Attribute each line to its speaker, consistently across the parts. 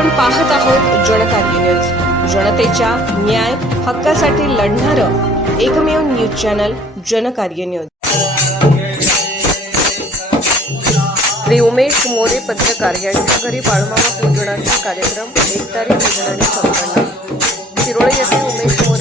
Speaker 1: आपण पाहत आहोत जनकार्य न्यूज जनतेच्या न्याय हक्कासाठी लढणारं एकमेव news channel Jankarya news Shri Umesh More पत्रकार यांच्या घरी बाळमामा पूजनाचा कार्यक्रम एक तारीख पूजनाने संपन्न शिरोळे येथे उमेश मोरे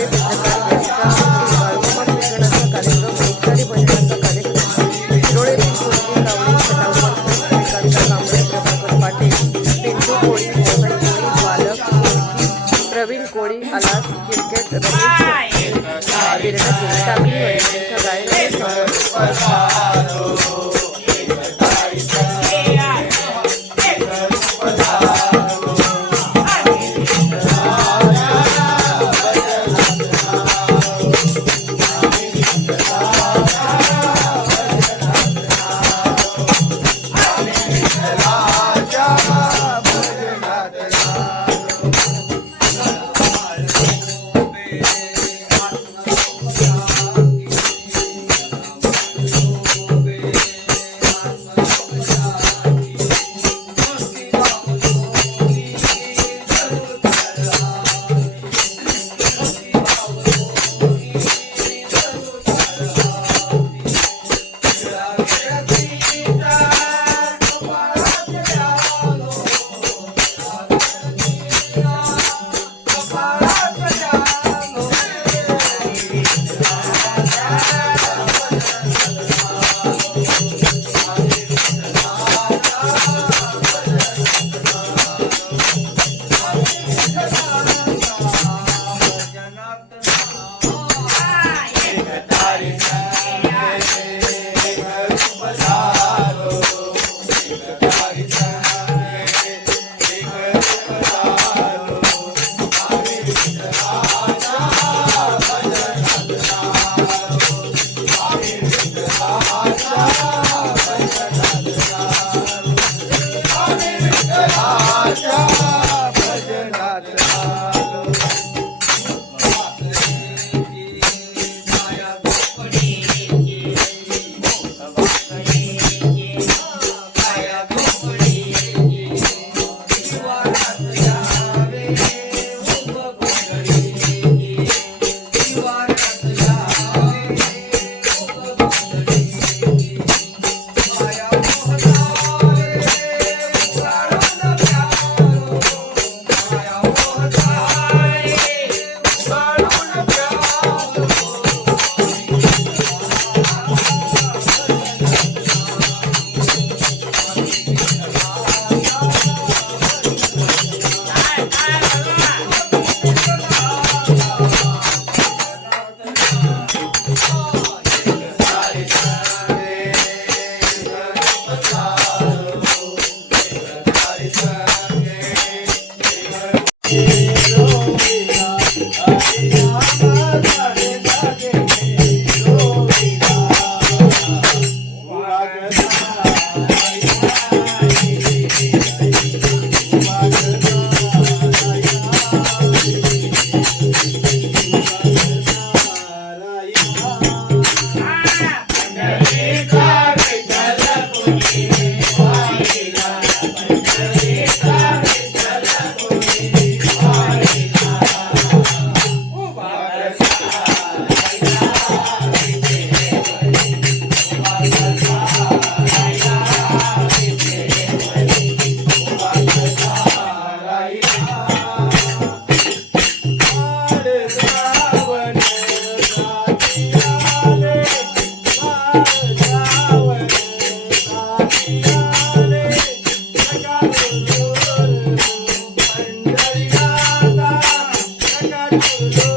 Speaker 1: Thank
Speaker 2: you.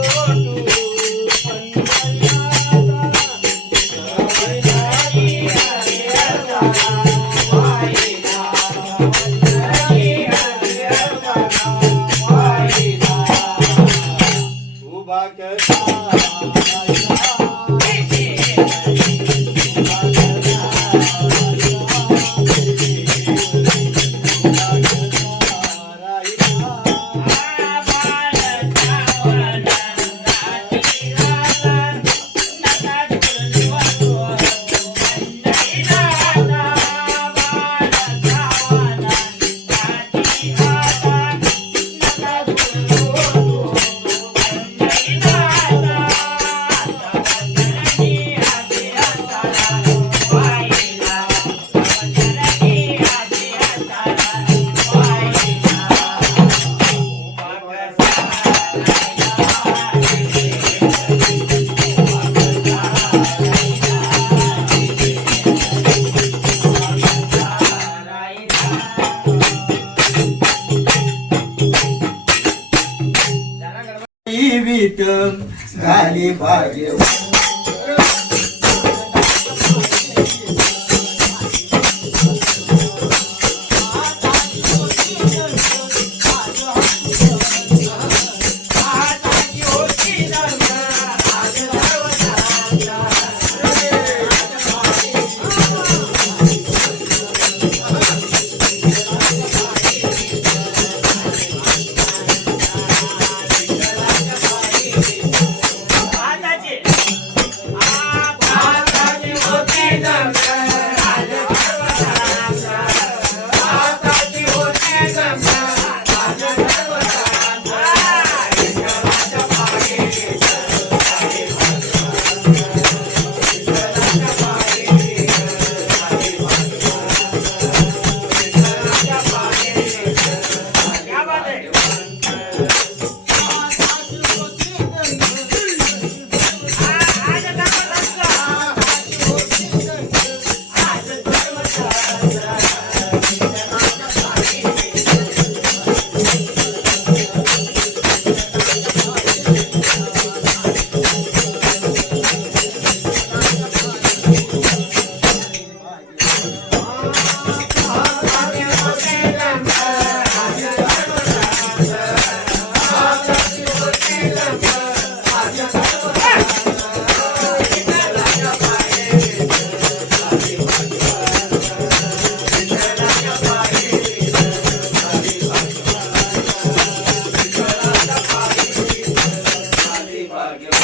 Speaker 2: झाली पाहिजे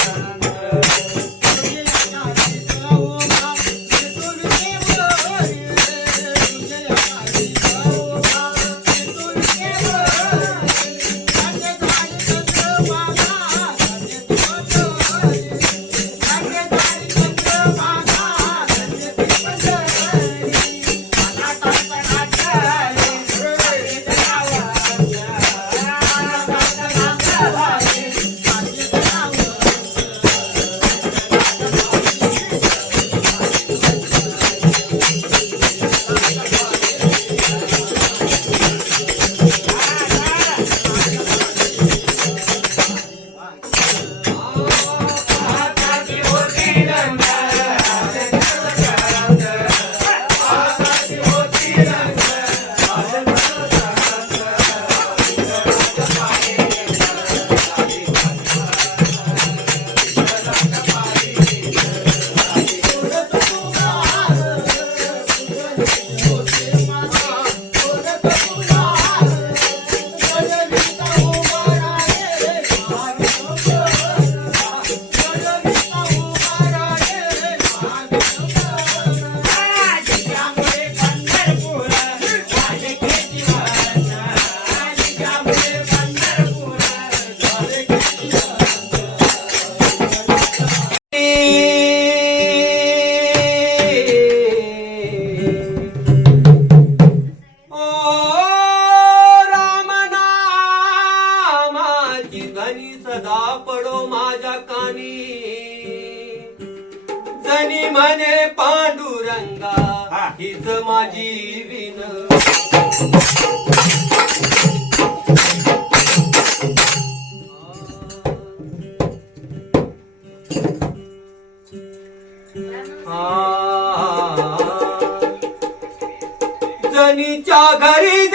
Speaker 3: na na जनी म्हणे पांडुरंगा हीच माझी विन जनीच्या घरी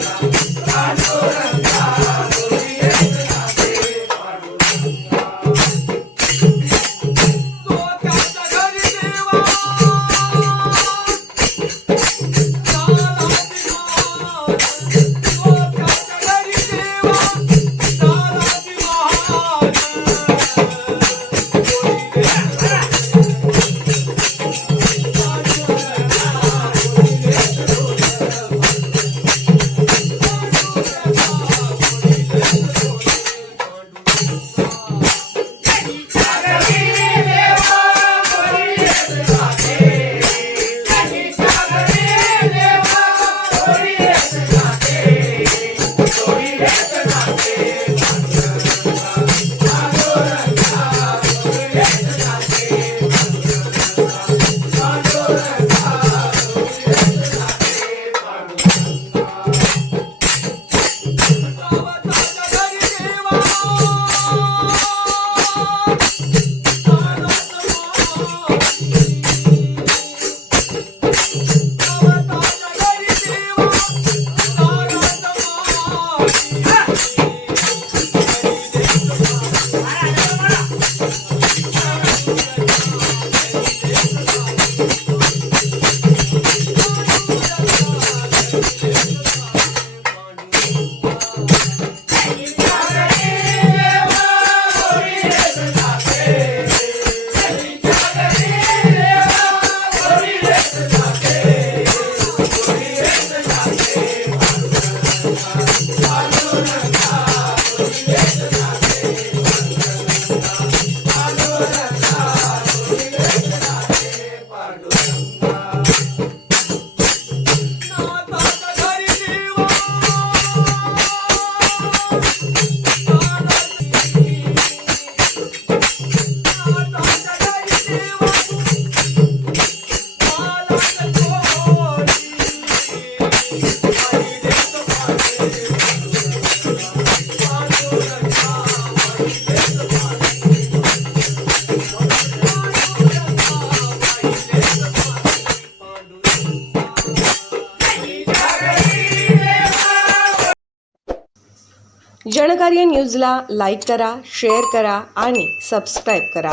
Speaker 4: Thank
Speaker 3: you. न्यूजला लाईक करा शेअर करा आणि सबस्क्राईब करा.